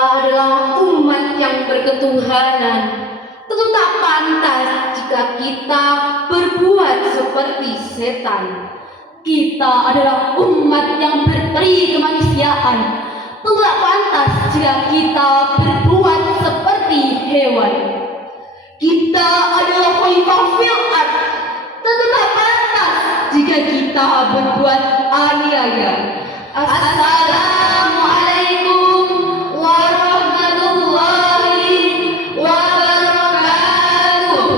adalah umat yang berketuhanan. Tentu tak pantas jika kita berbuat seperti setan. Kita adalah umat yang berperi kemanusiaan. Tentu tak pantas jika kita berbuat seperti hewan. Kita adalah khalifah fil ard. Tentu tak pantas jika kita berbuat aniaya. Assalamualaikum warahmatullahi wabarakatuh.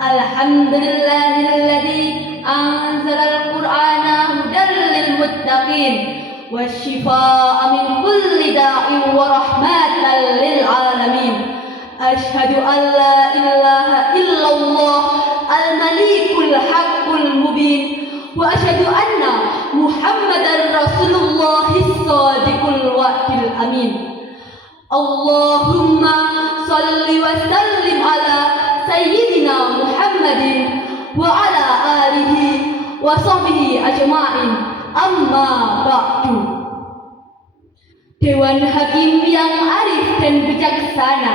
Alhamdulillahilladzi anzalal qur'ana hudan lil muttaqin wasyifaa'a min kulli da'in wa rahmatan lil alamin. Asyhadu an la ilaha illallah al-malikul haqqul mubin wa asyhadu anna Muhammadar Rasulullah as-sadiqul wa'dil amin. Allahumma salli wa sallim ala sayyidina Muhammadin wa ala alihi wa sahbihi ajma'in. Amma ba'du. Dewan Hakim yang arif dan bijaksana,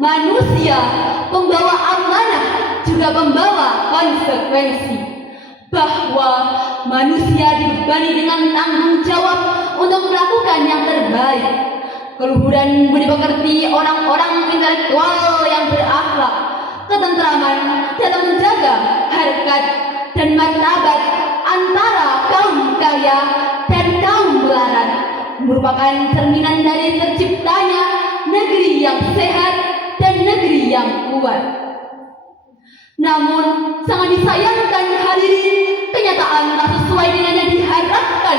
manusia pembawa amanah juga pembawa konsekuensi, bahwa manusia dibebani dengan tanggung jawab untuk melakukan yang terbaik. Keluhuran budi pekerti orang-orang intelektual yang berakhlak, ketentraman dalam menjaga harkat dan martabat antara kaum kaya dan kaum melarat merupakan cerminan dari terciptanya negeri yang sehat dan negeri yang kuat. Namun sangat disayangkan hadirin, kenyataan tak sesuai dengan yang diharapkan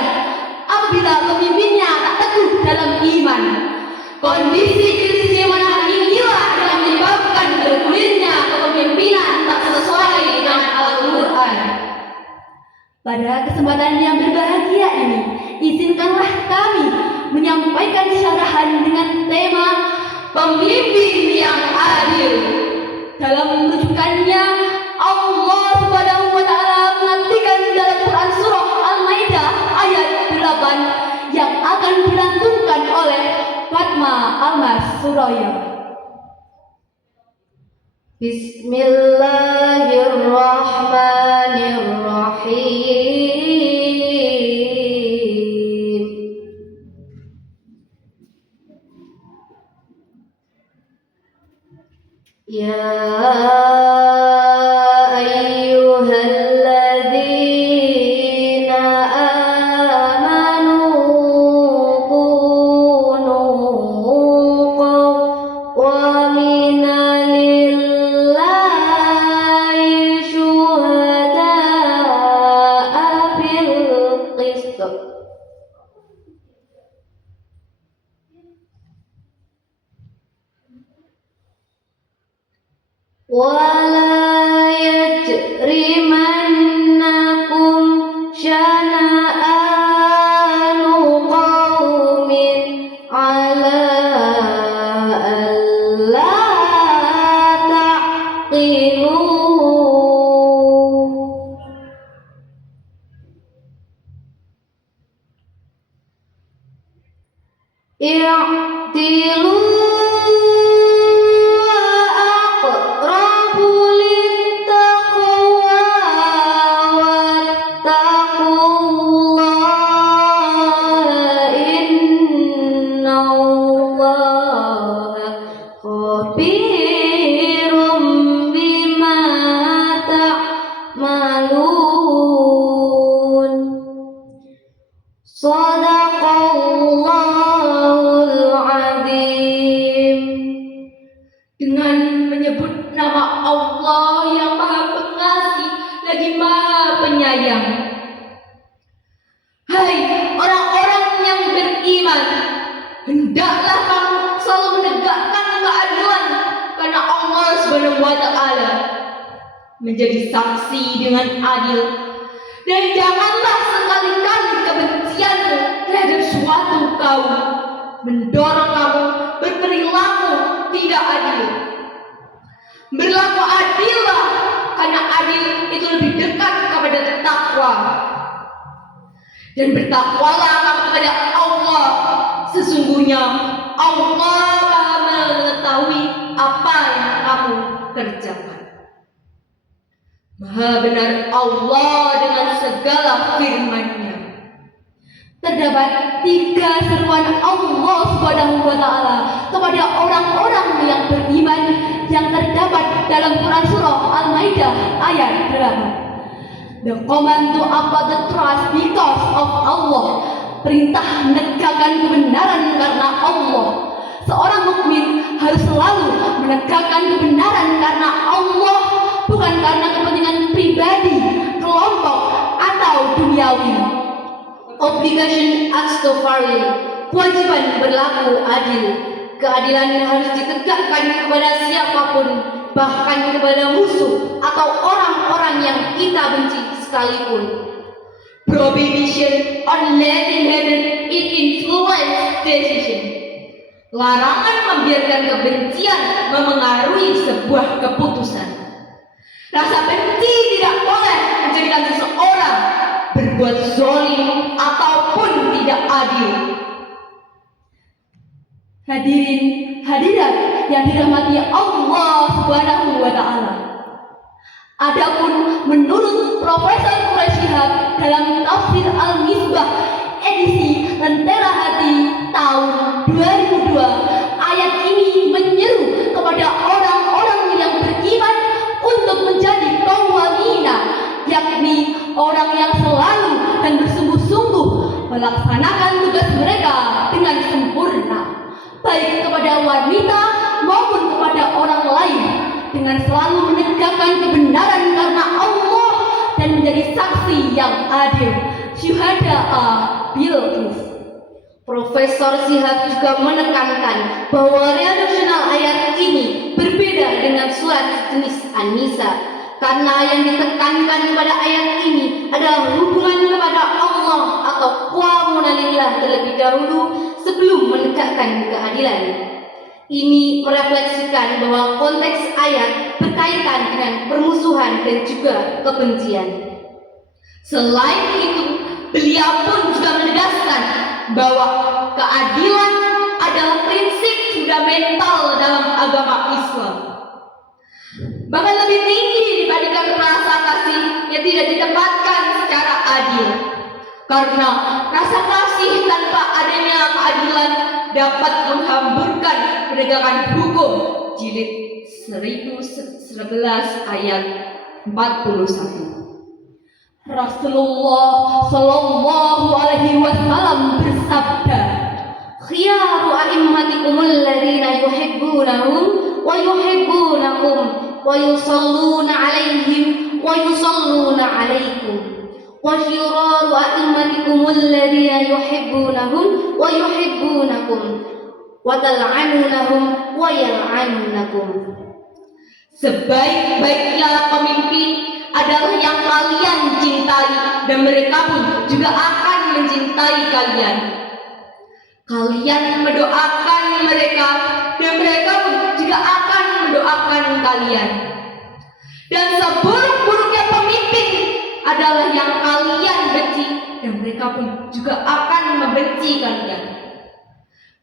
apabila pemimpinnya tak teguh dalam iman. Kondisi krisis zaman hari inilah yang menyebabkan bergulirnya kepemimpinan tak sesuai dengan Al-Quran. Pada kesempatan yang berbahagia ini, izinkanlah kami menyampaikan syarahan dengan tema Pemimpin yang Adil. Dalam rujukannya, Allah Subhanahu wa Ta'ala menantikan dalam Quran surah Al-Maidah ayat 8 yang akan dilantunkan oleh Fatma Almas Suraya. Bismillahirrahmanirrahim. Ya ayyuhalladzina amanu kunu qawwamina lillahi syuhada'a bil qist. Wala yajrimannakum syana'anu qaumin ala alla ta'qilu. I'tilu Shadaqallahul Azim. Dengan menyebut nama Allah yang Maha Pengasih lagi Maha Penyayang. Hai orang-orang yang beriman, hendaklah kamu selalu menegakkan keadilan karena Allah Subhanahu wa Ta'ala menjadi saksi dengan adil, dan janganlah sekali-kali kebencianmu terhadap suatu kaum mendorong kamu berperilaku tidak adil. Berlaku adillah, karena adil itu lebih dekat kepada takwa. Dan bertakwalah kamu kepada Allah sesungguhnya Allah Maha mengetahui apa yang kamu kerjakan. Maha benar Allah dengan segala firman-Nya. Terdapat 3 seruan Allah Subhanahu wa taala kepada orang-orang yang beriman yang terdapat dalam Quran surah Al-Maidah ayat 8. The command to uphold the trust because of Allah. Perintah menegakkan kebenaran karena Allah. Seorang mukmin harus selalu menegakkan kebenaran karena Allah, bukan karena kepentingan pribadi, kelompok, atau duniawi. Obligation acts to fairly. Kewajiban berlaku adil. Keadilan harus ditegakkan kepada siapapun, bahkan kepada musuh atau orang-orang yang kita benci sekalipun. Prohibition on letting heaven it influence decision. Larangan membiarkan kebencian memengaruhi sebuah keputusan. Rasa benci tidak boleh menjadikan seseorang berbuat zalim ataupun tidak adil. Hadirin hadirat yang dirahmati Allah Subhanahu wa taala. Adapun menurut Profesor Quraish Shihab dalam tafsir Al-Misbah edisi Lentera Hati tahun 2002, ayat ini menyeru kepada orang-orang yang beriman untuk menjadi qawwamina, yakni orang yang selalu dan bersungguh-sungguh melaksanakan tugas mereka dengan sempurna, baik kepada wanita maupun kepada orang lain, dengan selalu menegakkan kebenaran karena Allah dan menjadi saksi yang adil. Syuhada'a Bilqis. Profesor Shihab juga menekankan bahwa redaksional ayat ini berbeda dengan surat jenis An-Nisa, karena yang ditekankan pada ayat ini adalah hubungan kepada Allah atau qawamunalillah terlebih dahulu sebelum menegakkan keadilan. Ini merefleksikan bahwa konteks ayat berkaitan dengan permusuhan dan juga kebencian. Selain itu, beliau pun juga menegaskan bahwa keadilan adalah prinsip fundamental dalam agama Islam, bahkan lebih tinggi dibandingkan rasa kasih yang tidak ditempatkan secara adil. Karena rasa kasih tanpa adanya keadilan dapat menghamburkan penegakan hukum. Jilid 1011 ayat 41. Rasulullah Shallallahu Alaihi Wasallam bersabda, "Khiyaru a'immatikumul ladzina yuhibbunahum wa yuhibbunakum wa yusalluna 'alaihim wa yusalluna 'alaikum wa syiraru a'immatikumul ladzina yuhibbunahum wa yuhibbunakum wa tal'anunahum wa yal'anunakum." Sebaik-baiknya pemimpin adalah yang kalian cintai, dan mereka pun juga akan mencintai kalian. Kalian mendoakan mereka, dan mereka pun juga akan mendoakan kalian. Dan seburuk-buruknya pemimpin adalah yang kalian benci, dan mereka pun juga akan membenci kalian.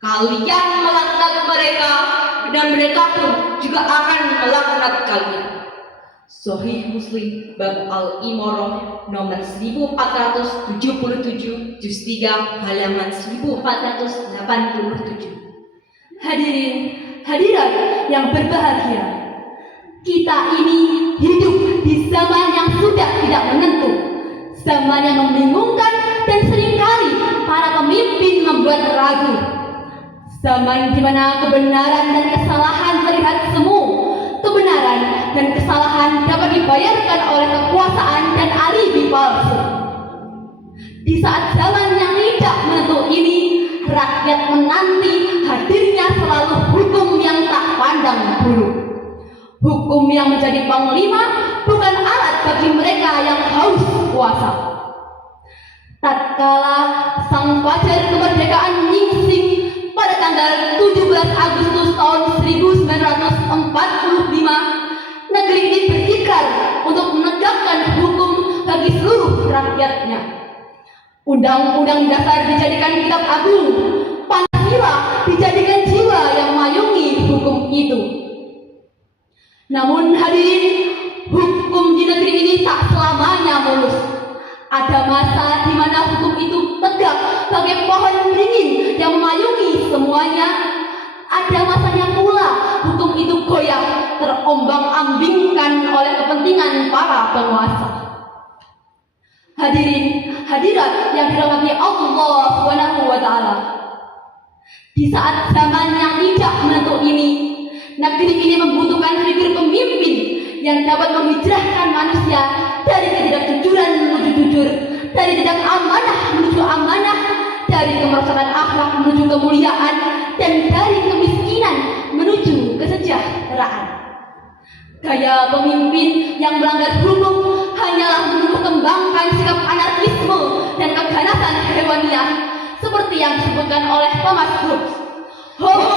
Kalian melaknat mereka, dan mereka pun juga akan melaknat kalian. Sahih Muslim bab Al-Imarah nomor 1477 juz 3 halaman 1487. Hadirin hadirat yang berbahagia, kita ini hidup di zaman yang sudah tidak menentu, zaman yang membingungkan dan seringkali para pemimpin membuat ragu, zaman di mana kebenaran dan kesalahan terlihat semu. Kebenaran dan kesalahan dapat dibayarkan oleh kekuasaan dan alibi palsu. Di saat zaman yang tidak menentu ini, rakyat menanti hadirnya selalu hukum yang tak pandang bulu. Hukum yang menjadi panglima bukan alat bagi mereka yang haus kuasa. Tatkala sang fajar kemerdekaan nyingsing pada tanggal 17 Agustus tahun 1945, negeri ini berikrar untuk menegakkan hukum bagi seluruh rakyatnya. Undang-undang dasar dijadikan kitab agung, Pancasila Namun hadirin, hukum di negeri ini tak selamanya mulus. Ada masa di mana hukum itu tegak bagai pohon beringin yang memayungi semuanya. Ada masanya pula hukum itu goyah, terombang-ambingkan oleh kepentingan para penguasa. Hadirin, hadirat yang dirahmati Allah Subhanahu wa taala. Di saat zaman yang tidak menentu ini, negeri ini membutuhkan figur pemimpin yang dapat menghijrahkan manusia dari ketidakjujuran menuju jujur, dari tidak amanah menuju amanah, dari kemerosotan akhlak menuju kemuliaan, dan dari kemiskinan menuju kesejahteraan. Gaya pemimpin yang melanggar hukum hanyalah menumbuh kembangkan sikap anarkisme dan keganasan hewaniah, seperti yang disebutkan oleh Thomas Hobbes. Homo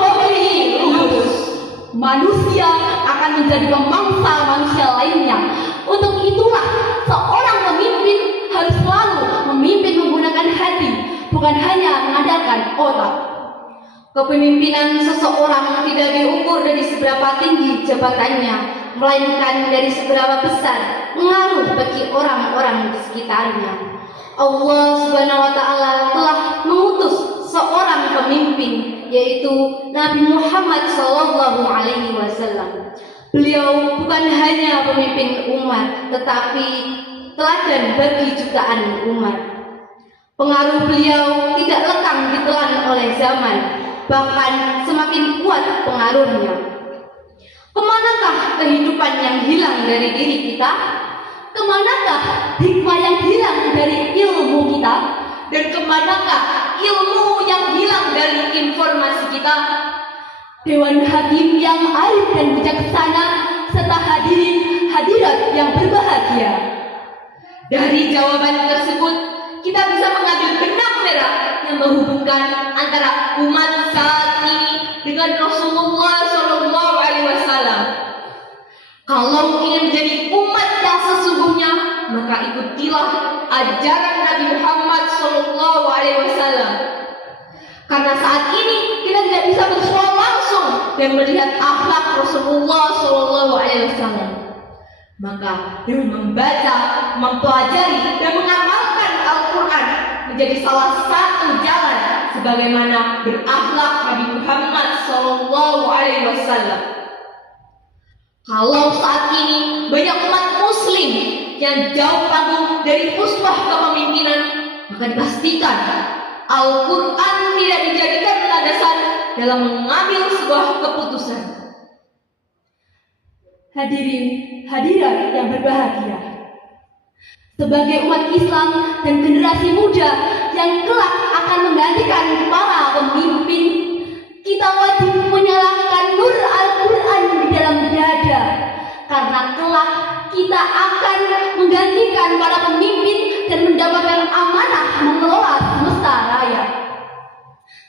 homini lupus. Manusia akan menjadi pemangsa manusia lainnya. Untuk itulah seorang pemimpin harus selalu memimpin menggunakan hati, bukan hanya mengandalkan otak. Kepemimpinan seseorang tidak diukur dari seberapa tinggi jabatannya, melainkan dari seberapa besar pengaruh bagi orang-orang di sekitarnya. Allah Subhanahu wa taala telah mengutus seorang pemimpin, yaitu Nabi Muhammad SAW. Beliau bukan hanya pemimpin umat, tetapi teladan bagi jutaan umat. Pengaruh beliau tidak lekang ditelan oleh zaman, bahkan semakin kuat pengaruhnya. Kemanakah kehidupan yang hilang dari diri kita? Kemanakah hikmah yang hilang dari ilmu kita? Dan kemanakah ilmu yang hilang dari informasi kita? Dewan Hakim yang arif dan bijaksana, serta hadirin hadirat yang berbahagia. Dari jawaban tersebut, kita bisa mengambil benang merah yang menghubungkan antara umat saat ini dengan Rasulullah SAW. Kalau ingin menjadi umat yang sesungguhnya, maka ikutilah ajaran Nabi Muhammad SAW. Karena saat ini kita tidak bisa bersuara langsung dan melihat akhlak Rasulullah SAW. Maka dengan membaca, mempelajari, dan mengamalkan Al-Quran menjadi salah satu jalan sebagaimana berakhlak Nabi Muhammad SAW. Kalau saat ini banyak umat muslim yang jauh panggung dari uswah kepemimpinan, maka dipastikan Al-Quran tidak dijadikan landasan dalam mengambil sebuah keputusan. Hadirin hadirat yang berbahagia, sebagai umat Islam dan generasi muda yang kelak akan menggantikan para pemimpin, kita wajib menyalakan nur Al-Quran di dalam dada, karena kelak kita akan menggantikan para pemimpin dan mendapatkan amanah mengelola semesta raya.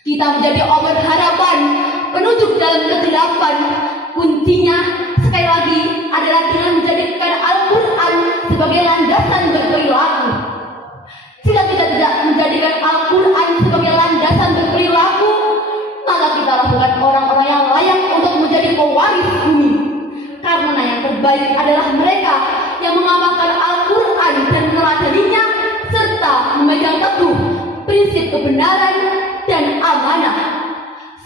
Kita menjadi obat harapan, penunjuk dalam kegelapan. Kuncinya sekali lagi adalah dengan menjadikan Al-Quran sebagai landasan berperilaku. Jika kita tidak menjadikan Al-Quran sebagai landasan berperilaku, maka kita lakukan orang-orang yang layak untuk menjadi pewaris bumi. Karena yang terbaik adalah mereka yang mengamalkan Al-Quran dan meneladaninya, serta memegang teguh prinsip kebenaran dan amanah.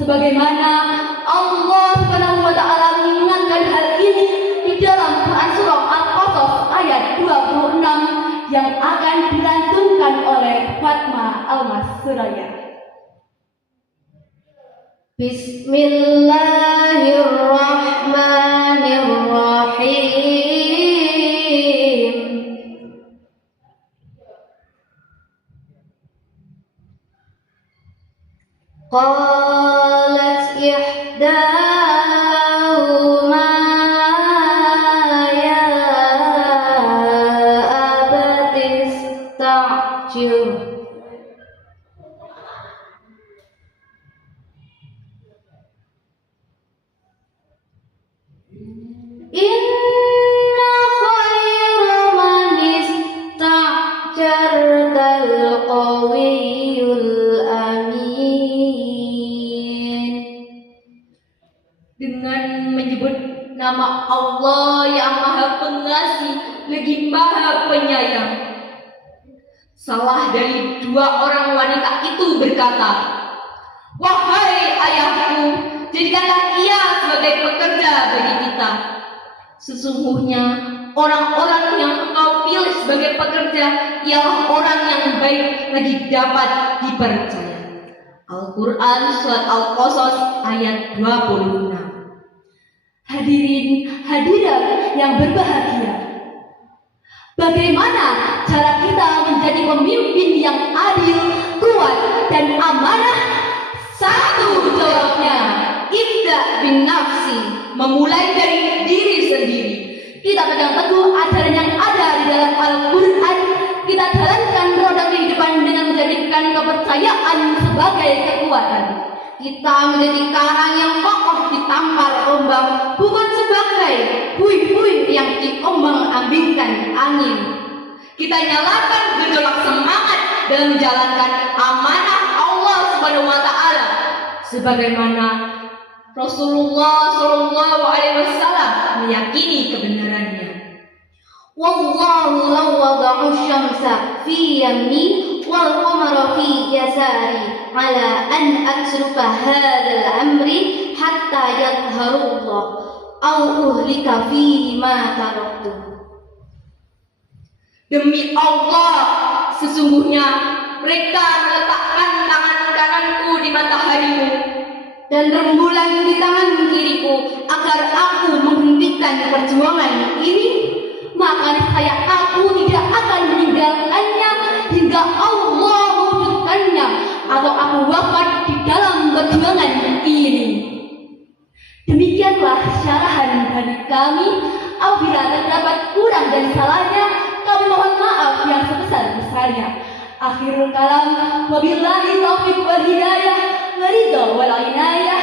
Sebagaimana Allah Subhanahu wa taala mengingatkan hal ini di dalam Quran surah Al-Qasas ayat 26 yang akan dilantunkan oleh Fatma Al-Masuraya. Bismillahirrahmanirrahim. Qalat ihdahuma ya abati ista'jil. Inna khaira man ista'jartal qawiyyul amin. Dengan menyebut Nama Allah yang Maha Pengasih lagi Maha Penyayang. Salah dari dua orang wanita itu berkata, "Wahai ayahku, jadikanlah ia sebagai pekerja bagi kita. Sesungguhnya orang-orang yang engkau pilih sebagai pekerja ialah orang yang baik lagi dapat dipercaya." Al-Quran Surat Al-Qasas ayat 26. Hadirin hadirat yang berbahagia, bagaimana cara kita menjadi pemimpin yang adil, kuat, dan amanah? Satu jawabnya, ibda bin nafsi, memulai dari diri sendiri. Kita pegang teguh ajaran yang ada di dalam Al-Quran. Kita jalankan roda kehidupan dengan menjadikan kepercayaan sebagai kekuatan. Kita menjadi karang yang kokoh ditampar ombak, bukan sebagai puing-puing yang diombang-ambingkan angin. Kita nyalakan gejolak semangat dalam menjalankan amanah Allah Subhanahu wa Ta'ala, sebagaimana Rasulullah Shallallahu Alaihi Wasallam meyakini kebenarannya. Wallahu law wada'u syamsa fi yamni wal qamara fi yasari ala an atruka hadzal amri hatta yadhharullah aw uhlika fihi ma taraktu. Demi Allah, sesungguhnya mereka meletakkan tangan kananku di mataharimu dan rembulan di tangan kiriku agar aku menghentikan perjuangan ini, maka niscaya aku tidak akan meninggalkannya hingga Allah mewujudkannya atau aku wafat di dalam perjuangan ini. Demikianlah syarahan dari kami. Apabila terdapat kurang dan salahnya, kami mohon maaf yang sebesar-besarnya. Akhirul kalam, wabillahi taufiq wal hidayah, waridha wal inayah.